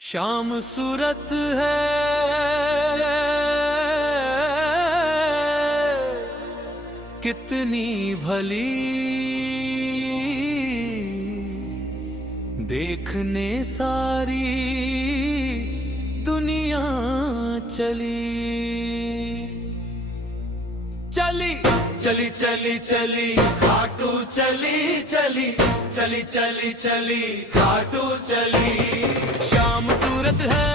शाम सूरत है कितनी भली, देखने सारी दुनिया चली चली चली चली चली खाटू चली चली चली चली चली खाटू चली। शाम सूरत है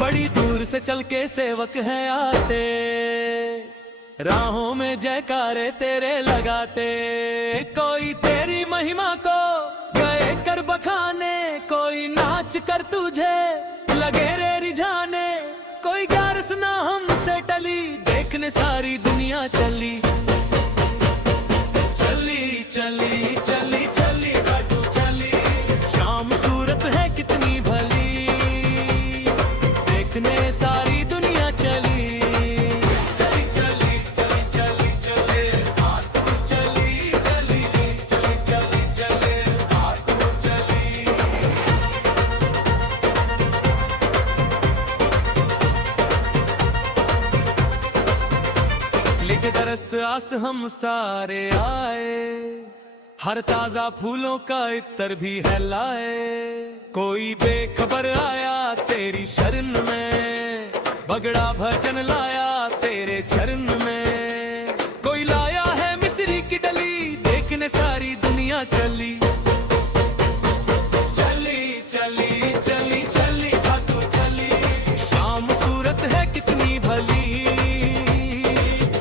बड़ी दूर से चल के सेवक हैं आते, राहों में जयकारे तेरे लगाते। कोई तेरी महिमा को गए कर बखाने, कोई नाच कर तुझे लगे रे रिझाने। कोई गारस ना हमसे टली, देखने सारी दुनिया चली चली चली चली चली खाटू चली। शाम सूरत है कितनी भली, देखने सारी दुनिया चली चली चली चली चली चले खाटू चली चली चली चली चले खाटू चली। लेके दरस आस हम सारे आए, हर ताजा फूलों का इत्र भी है लाए। कोई बेखबर आया तेरी शरण में, बगड़ा भजन लाया तेरे चरण में। कोई लाया है मिस्री की डली, देखने सारी दुनिया चली चली चली चली चली खाटू चली। शाम सूरत है कितनी भली,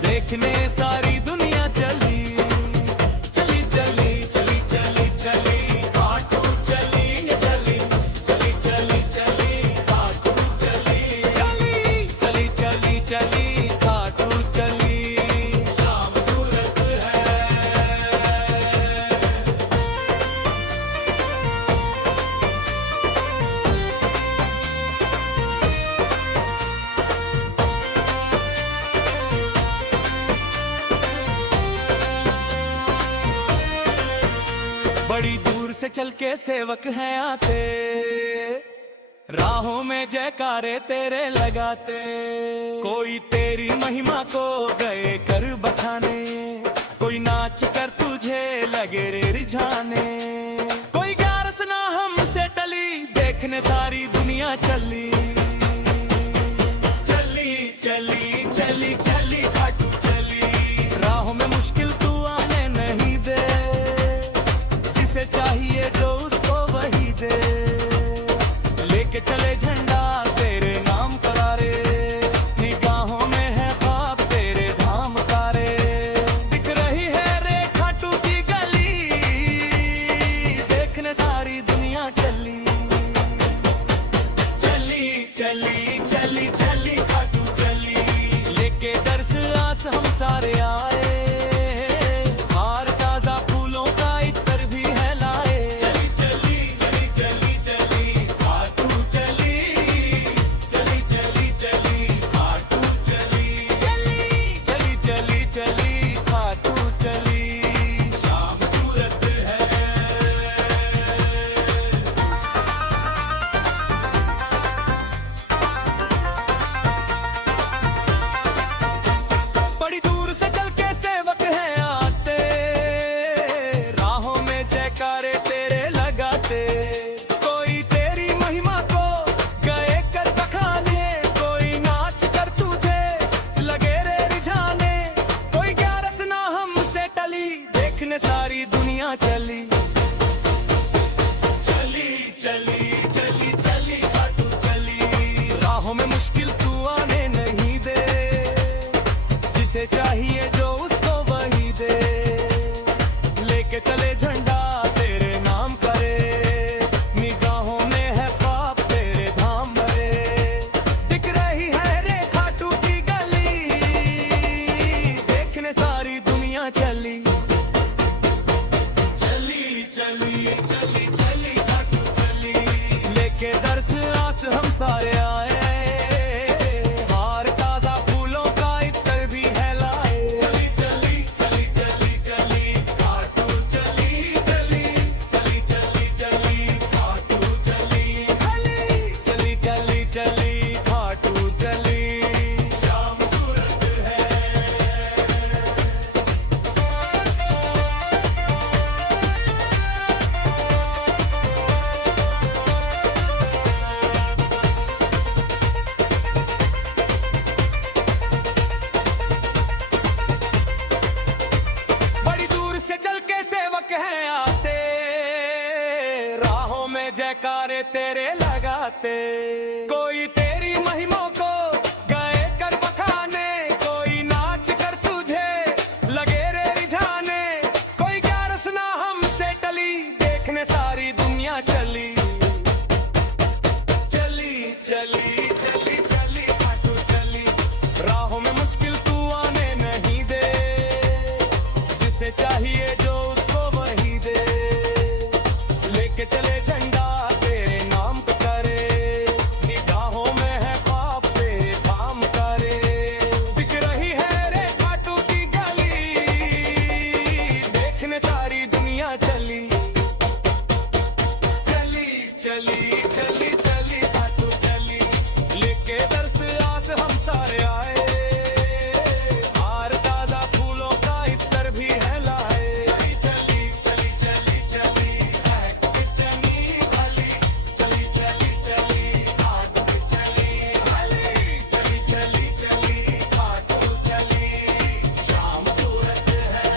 देखने सारी दुनिया चली चली चली चली चली चली खाटू चली चली चली चली चली खाटू चली चली चली चली चली खाटू चली। शाम सूरत है बड़ी दूर से चल के सेवक हैं आते, राहों में जयकारे तेरे लगाते। कोई तेरी महिमा को गए कर बखाने, कोई नाच कर तुझे लगे रे रिझाने। कोई गारस ना हमसे टली, देखने सारी दुनिया चली चली चली चली चली खाटू चली। राहों में मुश्किल तू आने नहीं दे, जिसे चाहिए जो उसको वही दे। लेके चले झंडा तेरे नाम करारे, निगाहों में है ख्वाब तेरे धाम तारे। दिख रही है रे खाटू की गली, देखने सारी दुनिया चली चली चली चली चली खाटू चली। लेके दरस आस हम सारे आए, हार ताजा फूलों का इत्र भी है लाए। चली चली चली चली चली खाटू चली चली चली चली खाटू चली चली चली चली चली खाटू चली। शाम सूरत है बड़ी दूर से चल के सेवक हैं आते, राहों में जयकारे तेरे लगाते। कोई तेरी महिमा को गए कर बखाने, कोई नाच कर तुझे लगे रे रिझाने। कोई ग्यारस ना हमसे टली, देखने सारी दुनिया चली चली चली चली चली खाटू चली। राहों में मुश्किल तू आने नहीं दे, जिसे चाहिए जो उसको वही दे। लेके चले झंडा तेरे नाम करे, निगाहों में है ख्वाब तेरे धाम भरे। दिख रही है रे खाटू की गली, देखने सारी दुनिया चली चली चली चली चली खाटू चली। लेके दरस आस हम सारे आए, हार ताजा फूलों का इत्र भी है ला। जयकारे तेरे लगाते, कोई तेरी महिमा को गए कर बखाने, कोई नाच कर तुझे लगे रे रिझाने, कोई क्या रसना हमसे टली, देखने सारी दुनिया चली चली चली चली चली खाटू चली। राहों में मुश्किल तू आने नहीं दे, जिसे चाहिए जो उसको वही दे, लेके चले झंडा तेरे नाम पे करे, निगाहों में है ख्वाब पे काम करे, दिख रही है रे खाटू की गली, देखने सारी दुनिया चली चली चली चली चली खाटू चली, लेके दर्श आस हम सारे आए, हार ताजा फूलों का इत्र भी है लाए, चली चली चली चली चली है किचनी वाली, चली चली चली खाटू चली वाली, चली चली चली खाटू चली, शाम सूरज है।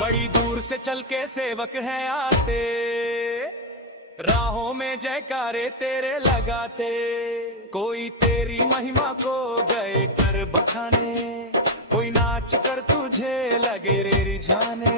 बड़ी दूर से चल के सेवक हैं आते, राहों में जयकारे तेरे लगाते, कोई तेरी महिमा को गए कर बखाने, कोई नाच कर तुझे लगे रे रिझाने,